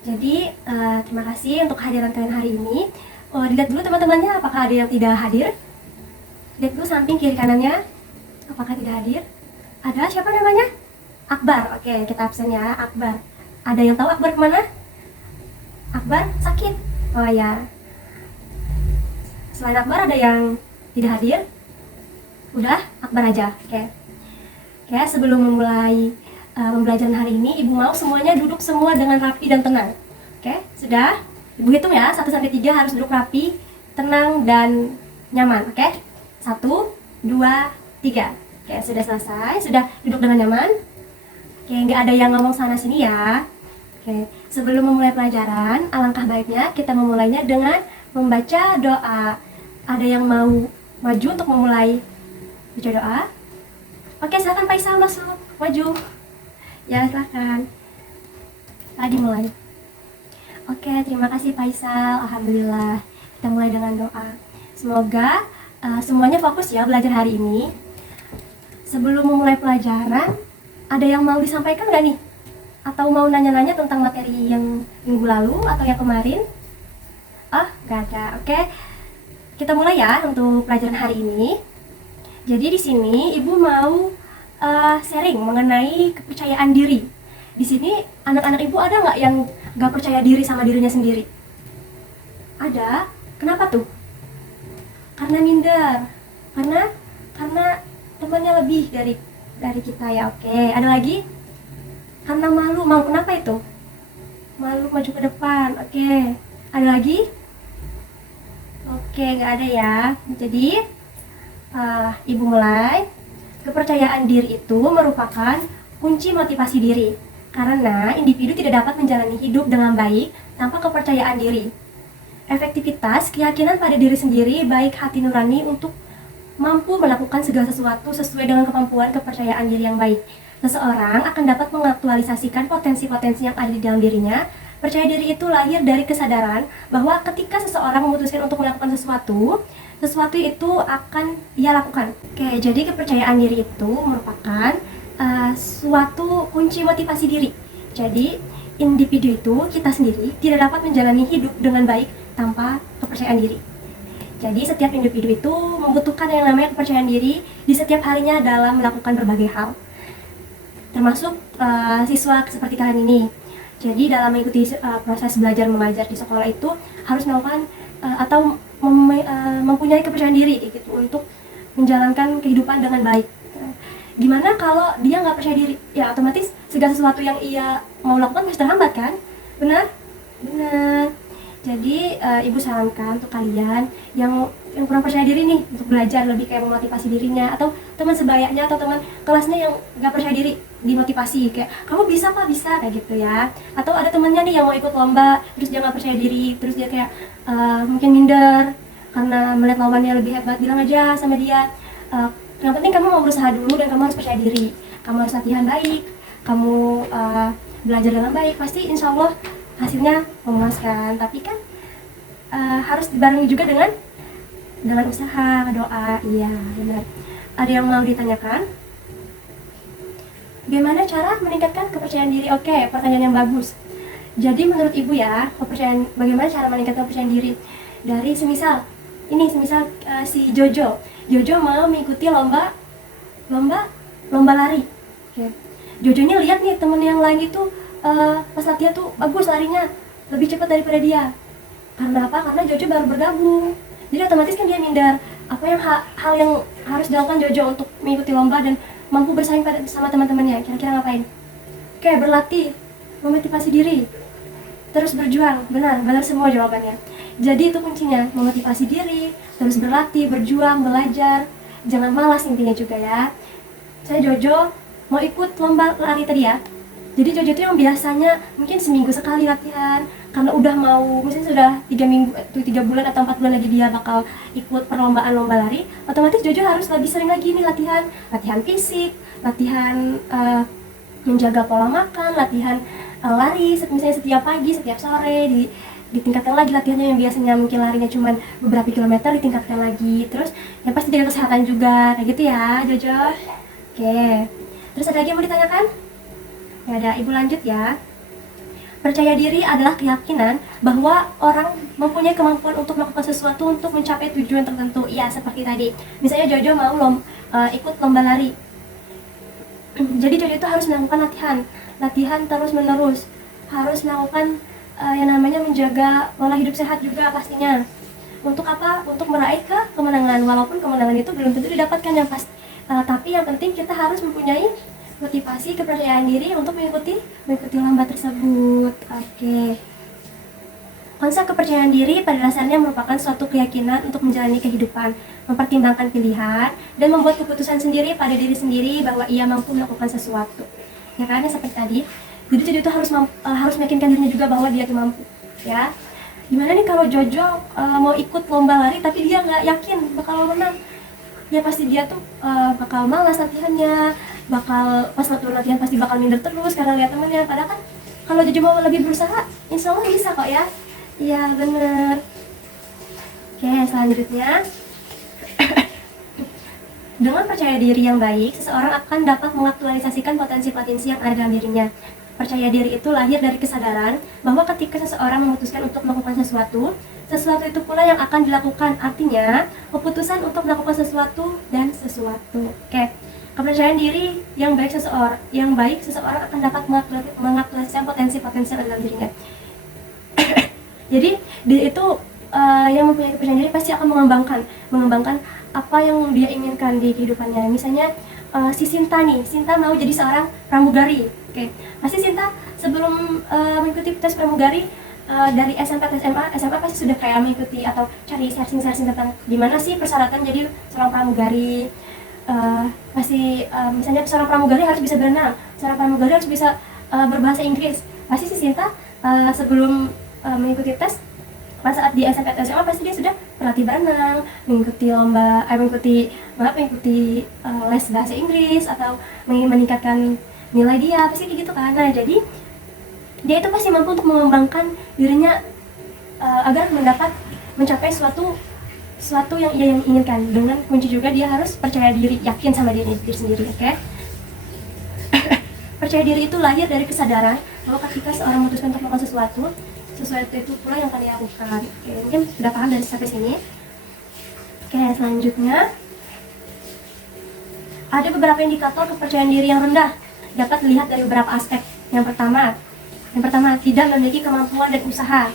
Jadi terima kasih untuk kehadiran kalian hari ini. Dilihat dulu teman-temannya apakah ada yang tidak hadir. Lihat dulu samping kiri kanannya apakah tidak hadir. Ada siapa namanya? Akbar. Oke, kita absen ya, Akbar. Ada yang tahu Akbar kemana? Akbar sakit. Oh ya. Selain Akbar ada yang tidak hadir? Udah, Akbar aja. Oke. Oke, sebelum memulai pembelajaran hari ini, Ibu mau semuanya duduk semua dengan rapi dan tenang. Oke, sudah? Ibu hitung ya, 1-3 harus duduk rapi, tenang, dan nyaman. Oke? 1, 2, 3. Oke, sudah selesai. Sudah duduk dengan nyaman? Oke, nggak ada yang ngomong sana-sini ya. Oke, sebelum memulai pelajaran, alangkah baiknya kita memulainya dengan membaca doa. Ada yang mau maju untuk memulai baca doa? Oke, silakan Faisal masuk, maju. Ya, silakan. Tadi mulai. Oke, terima kasih Faisal. Alhamdulillah. Kita mulai dengan doa. Semoga semuanya fokus ya belajar hari ini. Sebelum memulai pelajaran, ada yang mau disampaikan nggak nih? Atau mau nanya-nanya tentang materi yang minggu lalu atau yang kemarin? Oh, nggak ada. Oke, kita mulai ya untuk pelajaran hari ini. Jadi di sini Ibu mau sharing mengenai kepercayaan diri. Di sini anak-anak Ibu ada nggak yang nggak percaya diri sama dirinya sendiri? Ada. Kenapa tuh? Karena minder. Karena temannya lebih dari kita ya. Oke, ada lagi? Karena malu. Mau kenapa itu? Malu maju ke depan. Oke. Ada lagi? Oke, nggak ada ya. Jadi Ibu mulai. Kepercayaan diri itu merupakan kunci motivasi diri, karena individu tidak dapat menjalani hidup dengan baik tanpa kepercayaan diri. Efektivitas, keyakinan pada diri sendiri, baik hati nurani untuk mampu melakukan segala sesuatu sesuai dengan kemampuan kepercayaan diri yang baik. Seseorang akan dapat mengaktualisasikan potensi-potensi yang ada di dalam dirinya. Percaya diri itu lahir dari kesadaran bahwa ketika seseorang memutuskan untuk melakukan sesuatu itu akan ia lakukan. Oke, jadi kepercayaan diri itu merupakan suatu kunci motivasi diri. Jadi individu itu, kita sendiri, tidak dapat menjalani hidup dengan baik tanpa kepercayaan diri. Jadi setiap individu itu membutuhkan yang namanya kepercayaan diri di setiap harinya dalam melakukan berbagai hal. Termasuk siswa seperti kalian ini. Jadi dalam mengikuti proses belajar mengajar di sekolah itu harus melakukan atau mempunyai kepercayaan diri gitu untuk menjalankan kehidupan dengan baik. Gimana kalau dia nggak percaya diri? Ya otomatis segala sesuatu yang ia mau lakukan pasti terhambat kan? Benar? Benar. Jadi Ibu sarankan untuk kalian yang kurang percaya diri nih untuk belajar lebih kayak memotivasi dirinya, atau teman sebayanya atau teman kelasnya yang nggak percaya diri dimotivasi kayak kamu bisa kok, bisa kayak gitu ya. Atau ada temennya nih yang mau ikut lomba terus dia nggak percaya diri, terus dia kayak mungkin minder karena melihat lawannya lebih hebat, bilang aja sama dia yang penting kamu mau berusaha dulu dan kamu harus percaya diri, kamu harus latihan baik, kamu belajar dengan baik, pasti insya Allah hasilnya memuaskan. Tapi kan harus dibarengi juga dengan usaha, doa. Iya, benar. Ada yang mau ditanyakan? Bagaimana cara meningkatkan kepercayaan diri? Oke, pertanyaan yang bagus. Jadi menurut Ibu ya, bagaimana cara meningkatkan kepercayaan diri? Dari semisal si Jojo mau mengikuti lomba lari. Oke. Jojonya lihat nih temen yang lain itu pas latihan tuh bagus larinya, lebih cepat daripada dia. Karena apa? Karena Jojo baru bergabung. Jadi otomatis kan dia minder. Apa yang hal yang harus dilakukan Jojo untuk mengikuti lomba dan mampu bersaing sama teman-temannya? Kira-kira ngapain? Oke, berlatih, memotivasi diri, terus berjuang. Benar semua jawabannya. Jadi itu kuncinya, memotivasi diri, terus berlatih, berjuang, belajar. Jangan malas intinya juga ya. Saya Jojo mau ikut lomba lari tadi ya. Jadi Jojo itu yang biasanya mungkin seminggu sekali latihan, karena udah mau misalnya sudah 3 bulan atau 4 bulan lagi dia bakal ikut perlombaan lomba lari, otomatis Jojo harus lebih sering lagi nih latihan fisik, latihan menjaga pola makan, latihan lari misalnya setiap pagi, setiap sore, ditingkatkan lagi latihannya. Yang biasanya mungkin larinya cuma beberapa kilometer ditingkatkan lagi. Terus yang pasti jaga kesehatan juga, kayak gitu ya Jojo. Oke, terus ada lagi yang mau ditanyakan? Ya ada, Ibu lanjut ya. Percaya diri adalah keyakinan bahwa orang mempunyai kemampuan untuk melakukan sesuatu untuk mencapai tujuan tertentu. Ya, seperti tadi. Misalnya Jojo mau ikut lomba lari. Jadi Jojo itu harus melakukan latihan terus-menerus. Harus melakukan yang namanya menjaga pola hidup sehat juga pastinya. Untuk apa? Untuk meraih kemenangan. Walaupun kemenangan itu belum tentu didapatkan yang pasti. Tapi yang penting kita harus mempunyai motivasi, kepercayaan diri untuk mengikuti lomba tersebut. Oke. Konsep kepercayaan diri pada dasarnya merupakan suatu keyakinan untuk menjalani kehidupan, mempertimbangkan pilihan, dan membuat keputusan sendiri pada diri sendiri bahwa ia mampu melakukan sesuatu. Ya kan, seperti tadi. Jadi itu harus meyakinkan dirinya juga bahwa dia mampu. Ya. Gimana nih kalau Jojo mau ikut lomba lari tapi dia nggak yakin bakal menang? Ya pasti dia tuh bakal malas latihannya, pas waktu latihan pasti bakal minder terus karena lihat temannya. Padahal kan kalau Jojo mau lebih berusaha, insya Allah bisa kok ya. Iya bener. Oke, selanjutnya dengan percaya diri yang baik, seseorang akan dapat mengaktualisasikan potensi-potensi yang ada dalam dirinya. Percaya diri itu lahir dari kesadaran bahwa ketika seseorang memutuskan untuk melakukan sesuatu itu pula yang akan dilakukan. Artinya, keputusan untuk melakukan sesuatu dan sesuatu. Oke. Kepercayaan diri yang baik seseorang akan dapat mengaktualisasikan potensi-potensi yang ada dalam dirinya. Jadi, dia itu yang mempunyai kepercayaan diri pasti akan mengembangkan apa yang dia inginkan di kehidupannya. Misalnya si Sinta mau jadi seorang pramugari. Oke. Pasti Sinta sebelum mengikuti tes pramugari dari SMP atau SMA pasti sudah kayak mengikuti atau cari searching tentang gimana sih persyaratan jadi seorang pramugari. Misalnya seorang pramugari harus bisa berenang, seorang pramugari harus bisa berbahasa Inggris. Pasti si Sinta sebelum mengikuti tes pada saat di SMP atau SMA pasti dia sudah berlatih berenang, mengikuti les bahasa Inggris atau meningkatkan nilai dia, pasti kayak gitu kan. Nah, jadi dia itu pasti mampu untuk mengembangkan dirinya agar mencapai suatu yang ia inginkan. Dengan kunci juga dia harus percaya diri, yakin sama diri sendiri, oke? Percaya diri itu lahir dari kesadaran bahwa ketika seorang memutuskan untuk melakukan sesuatu itu pula yang akan dilakukan. Oke, mungkin sudah paham dari sampai sini. Oke, selanjutnya ada beberapa indikator kepercayaan diri yang rendah dapat dilihat dari beberapa aspek. Yang pertama, tidak memiliki kemampuan dan usaha.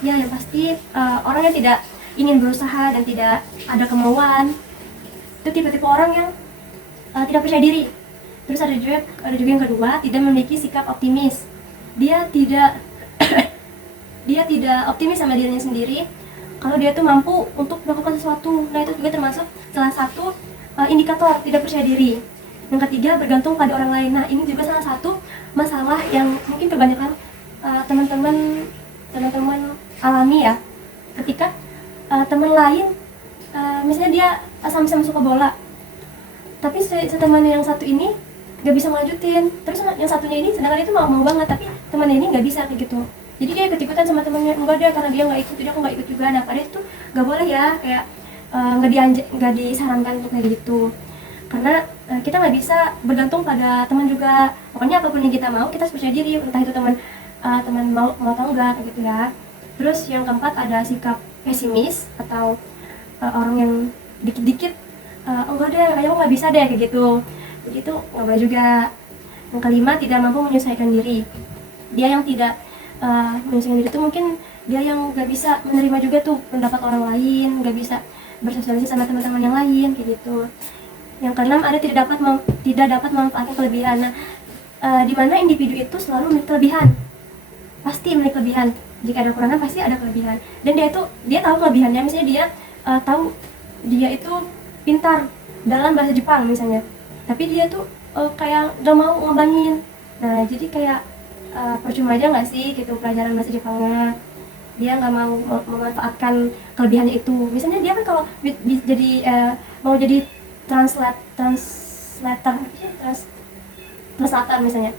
Ya, yang pasti orang yang tidak ingin berusaha dan tidak ada kemauan itu tipe-tipe orang yang tidak percaya diri. Terus ada juga yang kedua, tidak memiliki sikap optimis. Dia tidak optimis sama dirinya sendiri kalau dia tuh mampu untuk melakukan sesuatu. Nah, itu juga termasuk salah satu indikator tidak percaya diri. Yang ketiga, bergantung pada orang lain. Nah, ini juga salah satu masalah yang mungkin kebanyakan teman-teman alami ya. Ketika teman lain misalnya dia sama-sama suka bola, tapi temannya yang satu ini gak bisa melanjutin, terus yang satunya ini sedangkan itu mau banget, tapi temannya ini gak bisa kayak gitu. Jadi dia ikut-ikutan sama temannya, enggak dia karena dia nggak ikut, jadi aku nggak ikut juga. Nah, padahal itu nggak boleh ya, kayak nggak disarankan untuk kayak gitu. Karena kita nggak bisa bergantung pada teman juga. Pokoknya apapun yang kita mau, kita harus percaya diri, entah itu teman mau atau enggak kayak gitu ya. Terus yang keempat ada sikap pesimis atau orang yang dikit-dikit enggak deh, kayaknya aku nggak bisa deh kayak gitu. Jadi itu nggak boleh juga. Yang kelima, tidak mampu menyesuaikan diri. Dia yang tidak menyesuaikan diri itu mungkin dia yang nggak bisa menerima juga tuh pendapat orang lain, nggak bisa bersosialisasi sama teman-teman yang lain kayak gitu. Yang keenam, ada tidak dapat memanfaatkan kelebihan. Nah, di mana individu itu selalu memiliki kelebihan, pasti memiliki kelebihan. Jika ada kekurangan pasti ada kelebihan, dan dia tahu kelebihannya. Misalnya dia tahu dia itu pintar dalam bahasa Jepang misalnya, tapi dia tuh kayak gak mau ngembangin. Nah, jadi kayak percuma aja nggak sih gitu pelajaran bahasa Jepangnya. Dia nggak mau memanfaatkan kelebihannya itu. Misalnya dia kan kalau mau jadi translator misalnya,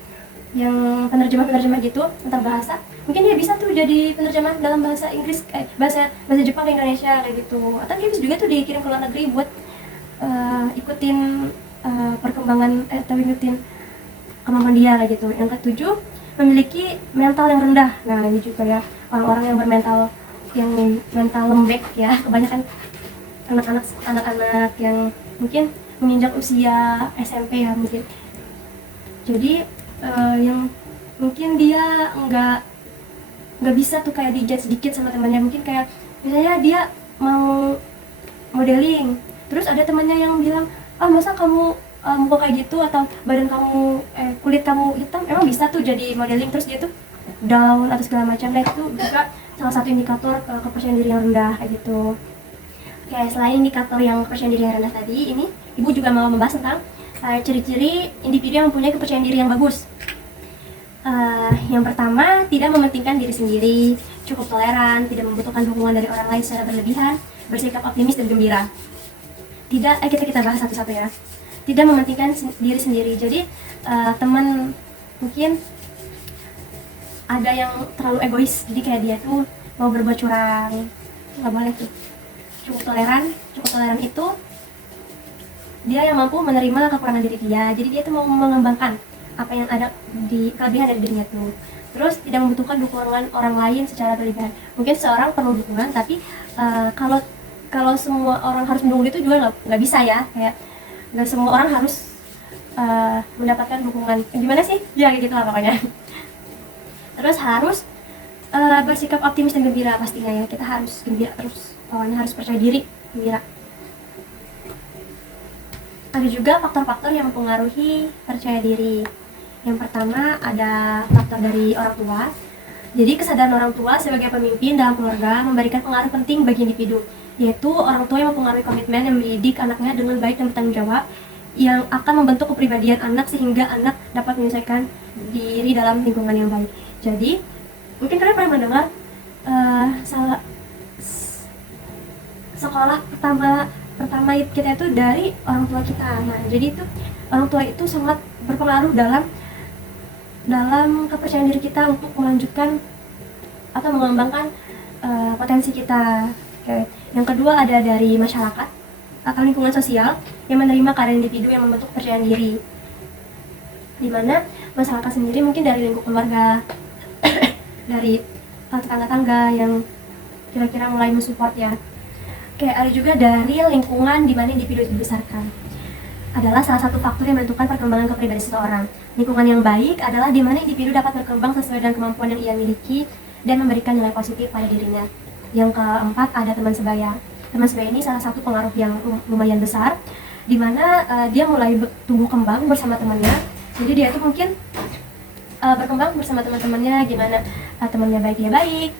yang penerjemah gitu antar bahasa, mungkin dia bisa tuh jadi penerjemah dalam bahasa Inggris, bahasa Jepang ke Indonesia kayak gitu. Atau dia bisa juga tuh dikirim ke luar negeri buat ikutin perkembangan atau ikutin kemampuan dia kayak gitu. Yang ketujuh, memiliki mental yang rendah. Nah, ini juga ya, orang-orang yang mental lembek ya, kebanyakan anak-anak yang mungkin menginjak usia SMP ya mungkin. Jadi yang mungkin dia nggak bisa tuh kayak dijudge sedikit sama temannya, mungkin kayak misalnya dia mau modeling, terus ada temannya yang bilang, masa kamu muka kayak gitu, atau badan kamu kulit kamu hitam, emang bisa tuh jadi modeling, terus dia tuh down atau segala macam. Nah, itu juga salah satu indikator kepercayaan diri yang rendah kayak gitu. Oke, selain indikator yang kepercayaan diri yang rendah tadi, ini ibu juga mau membahas tentang ciri-ciri individu yang mempunyai kepercayaan diri yang bagus. Yang pertama, tidak mementingkan diri sendiri, cukup toleran, tidak membutuhkan dukungan dari orang lain secara berlebihan, bersikap optimis dan gembira. Kita bahas satu-satu ya. Tidak mementingkan diri sendiri. Jadi teman mungkin ada yang terlalu egois, jadi kayak dia tuh mau berbuat curang, nggak boleh tuh. Cukup toleran itu dia yang mampu menerima kekurangan diri dia, jadi dia tuh mau mengembangkan apa yang ada di kelebihan dari dirinya tuh. Terus tidak membutuhkan dukungan orang lain secara berlebihan. Mungkin seorang perlu dukungan, tapi kalau semua orang harus mendukung itu juga nggak bisa ya, kayak nggak semua orang harus mendapatkan dukungan. Gimana sih? Ya kayak gitu lah pokoknya. Terus harus bersikap optimis dan gembira pastinya ya. Kita harus gembira terus, pokoknya harus percaya diri, gembira. Ada juga faktor-faktor yang mempengaruhi percaya diri. Yang pertama ada faktor dari orang tua. Jadi kesadaran orang tua sebagai pemimpin dalam keluarga memberikan pengaruh penting bagi individu, yaitu orang tua yang mempengaruhi komitmen yang mendidik anaknya dengan baik dan bertanggung jawab, yang akan membentuk kepribadian anak sehingga anak dapat menyelesaikan diri dalam lingkungan yang baik. Jadi mungkin kalian pernah mendengar sekolah pertama kita itu dari orang tua kita. Nah, jadi itu orang tua itu sangat berpengaruh dalam kepercayaan diri kita untuk melanjutkan atau mengembangkan potensi kita. Oke. Yang kedua ada dari masyarakat atau lingkungan sosial yang menerima keadaan individu yang membentuk kepercayaan diri, di mana masyarakat sendiri mungkin dari lingkup keluarga, dari tetangga-tangga yang kira-kira mulai mensupport ya. Oke, ada juga dari lingkungan di mana individu itu dibesarkan. Adalah salah satu faktor yang menentukan perkembangan kepribadian seseorang. Lingkungan yang baik adalah di mana individu dapat berkembang sesuai dengan kemampuan yang ia miliki dan memberikan nilai positif pada dirinya. Yang keempat ada teman sebaya. Teman sebaya ini salah satu pengaruh yang lumayan besar, di mana dia mulai tumbuh kembang bersama temannya. Jadi dia tuh mungkin berkembang bersama teman-temannya, gimana temannya baik dia baik,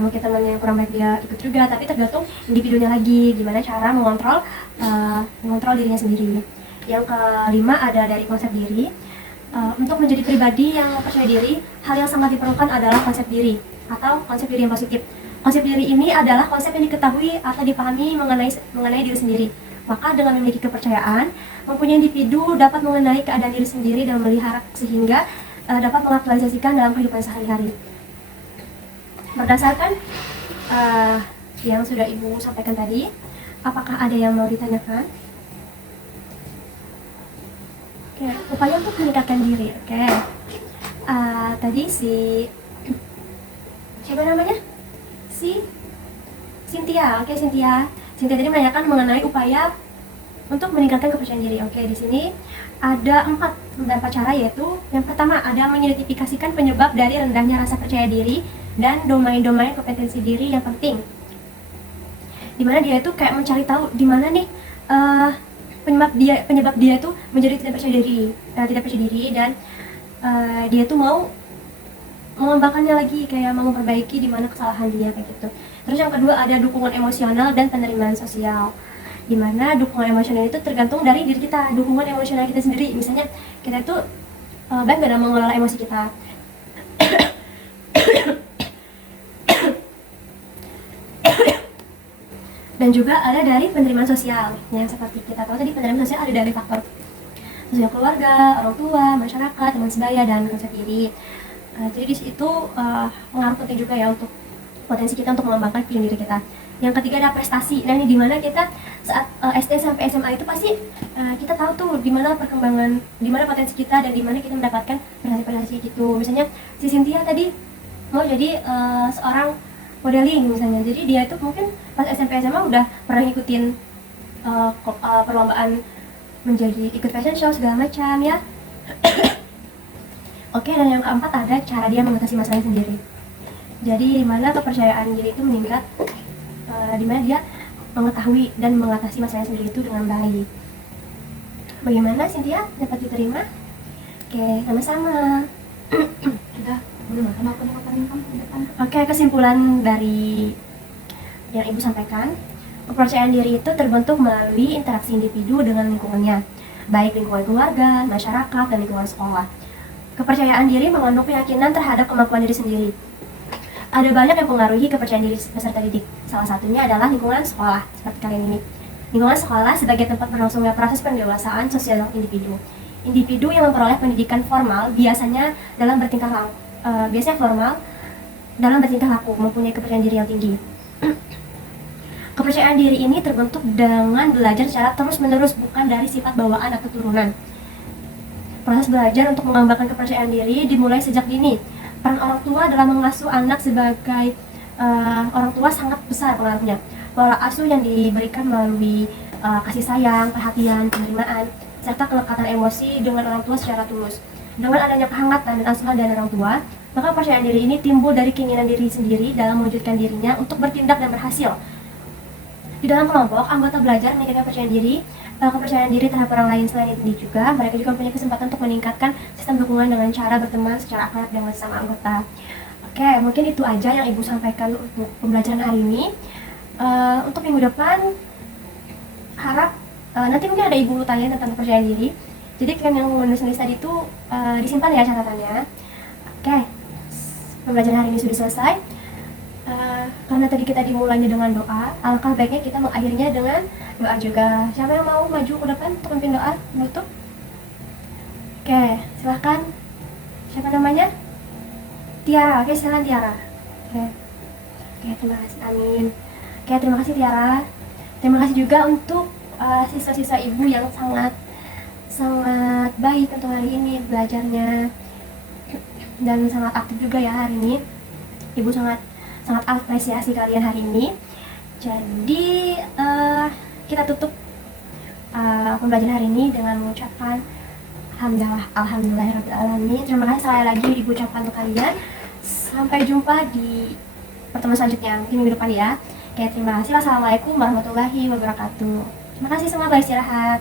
mungkin temannya yang kurang baik dia ikut juga, tapi tergantung individunya lagi gimana cara mengontrol dirinya sendiri. Yang kelima ada dari konsep diri. Untuk menjadi pribadi yang percaya diri, hal yang sangat diperlukan adalah konsep diri atau konsep diri yang positif. Konsep diri ini adalah konsep yang diketahui atau dipahami mengenai diri sendiri. Maka dengan memiliki kepercayaan, mempunyai individu dapat mengenai keadaan diri sendiri dan melihara sehingga dapat mengaktualisasikan dalam kehidupan sehari-hari. Berdasarkan yang sudah Ibu sampaikan tadi, apakah ada yang mau ditanyakan? Oke, upaya untuk meningkatkan diri. Oke, tadi siapa namanya? Cynthia. Oke, Cynthia tadi menanyakan mengenai upaya untuk meningkatkan kepercayaan diri. Oke, di sini ada beberapa cara, yaitu yang pertama ada mengidentifikasikan penyebab dari rendahnya rasa percaya diri dan domain-domain kompetensi diri yang penting, dimana dia itu kayak mencari tahu di mana nih penyebab dia itu menjadi tidak percaya diri dan dia tuh mau mengembangkannya lagi, kayak mau memperbaiki di mana kesalahan dia kayak gitu. Terus yang kedua ada dukungan emosional dan penerimaan sosial, di mana dukungan emosional itu tergantung dari diri kita, dukungan emosional kita sendiri. Misalnya kita itu baik dalam mengelola emosi kita. Dan juga ada dari penerimaan sosial, yang seperti kita tahu tadi, penerimaan sosial ada dari faktor sosial keluarga, orang tua, masyarakat, teman sebaya, dan konsep diri. Jadi di situ pengaruh penting juga ya untuk potensi kita untuk mengembangkan diri kita. Yang ketiga ada prestasi. Nah, ini dimana kita saat SD sampai SMA itu pasti kita tahu tuh dimana perkembangan, dimana potensi kita dan dimana kita mendapatkan prestasi-prestasi gitu. Misalnya si Cynthia tadi mau jadi seorang modeling misalnya, jadi dia itu mungkin pas SMP SMA udah pernah ngikutin perlombaan menjadi ikut fashion show segala macam ya. Oke, dan yang keempat ada cara dia mengatasi masalah sendiri. Jadi dimana kepercayaan diri itu meningkat, dimana dia mengetahui dan mengatasi masalah sendiri itu dengan baik. Bagaimana Cynthia? Dapat diterima? Oke, sama-sama. Udah, belum makan apa nih kamu di depan? Oke, kesimpulan dari yang Ibu sampaikan, kepercayaan diri itu terbentuk melalui interaksi individu dengan lingkungannya, baik lingkungan keluarga, masyarakat, dan lingkungan sekolah. Kepercayaan diri mengandung keyakinan terhadap kemampuan diri sendiri. Ada banyak yang mempengaruhi kepercayaan diri peserta didik. Salah satunya adalah lingkungan sekolah, seperti kalian ini. Lingkungan sekolah sebagai tempat berlangsungnya proses pendewasaan sosial individu. Individu yang memperoleh pendidikan formal biasanya formal dalam bertingkah laku, mempunyai kepercayaan diri yang tinggi. Kepercayaan diri ini terbentuk dengan belajar secara terus-menerus, bukan dari sifat bawaan atau turunan. Proses belajar untuk mengembangkan kepercayaan diri dimulai sejak dini. Peran orang tua dalam mengasuh anak sebagai orang tua sangat besar pengaruhnya. Pola asuh yang diberikan melalui kasih sayang, perhatian, penerimaan, serta kelekatan emosi dengan orang tua secara tulus. Dengan adanya kehangatan dan asuhan dari orang tua, maka kepercayaan diri ini timbul dari keinginan diri sendiri dalam mewujudkan dirinya untuk bertindak dan berhasil. Di dalam kelompok, anggota belajar meningkatkan kepercayaan diri terhadap orang lain. Selain itu juga, mereka juga punya kesempatan untuk meningkatkan sistem dukungan dengan cara berteman secara akrab dengan sesama anggota. Oke, mungkin itu aja yang Ibu sampaikan untuk pembelajaran hari ini. Untuk minggu depan, harap nanti mungkin ada Ibu tanya tentang kepercayaan diri. Jadi kalian yang menulis tadi itu disimpan ya catatannya. Oke, pembelajaran hari ini sudah selesai. Karena tadi kita dimulainya dengan doa, alangkah baiknya kita mengakhirinya dengan doa juga. Siapa yang mau maju ke depan untuk memimpin doa menutup? Oke, silahkan. Siapa namanya? Tiara. Oke, silakan Tiara. Oke, terima kasih. Amin. Oke, terima kasih Tiara. Terima kasih juga untuk siswa-siswa Ibu yang sangat baik untuk hari ini belajarnya dan sangat aktif juga ya hari ini. Ibu sangat apresiasi kalian hari ini. Jadi kita tutup pembelajaran hari ini dengan mengucapkan alhamdulillahirrahmanirrahim. Terima kasih sekali lagi Ibu ucapkan untuk kalian. Sampai jumpa di pertemuan selanjutnya mungkin minggu depan ya. Oke, terima kasih. Wassalamualaikum warahmatullahi wabarakatuh. Terima kasih, semoga beristirahat.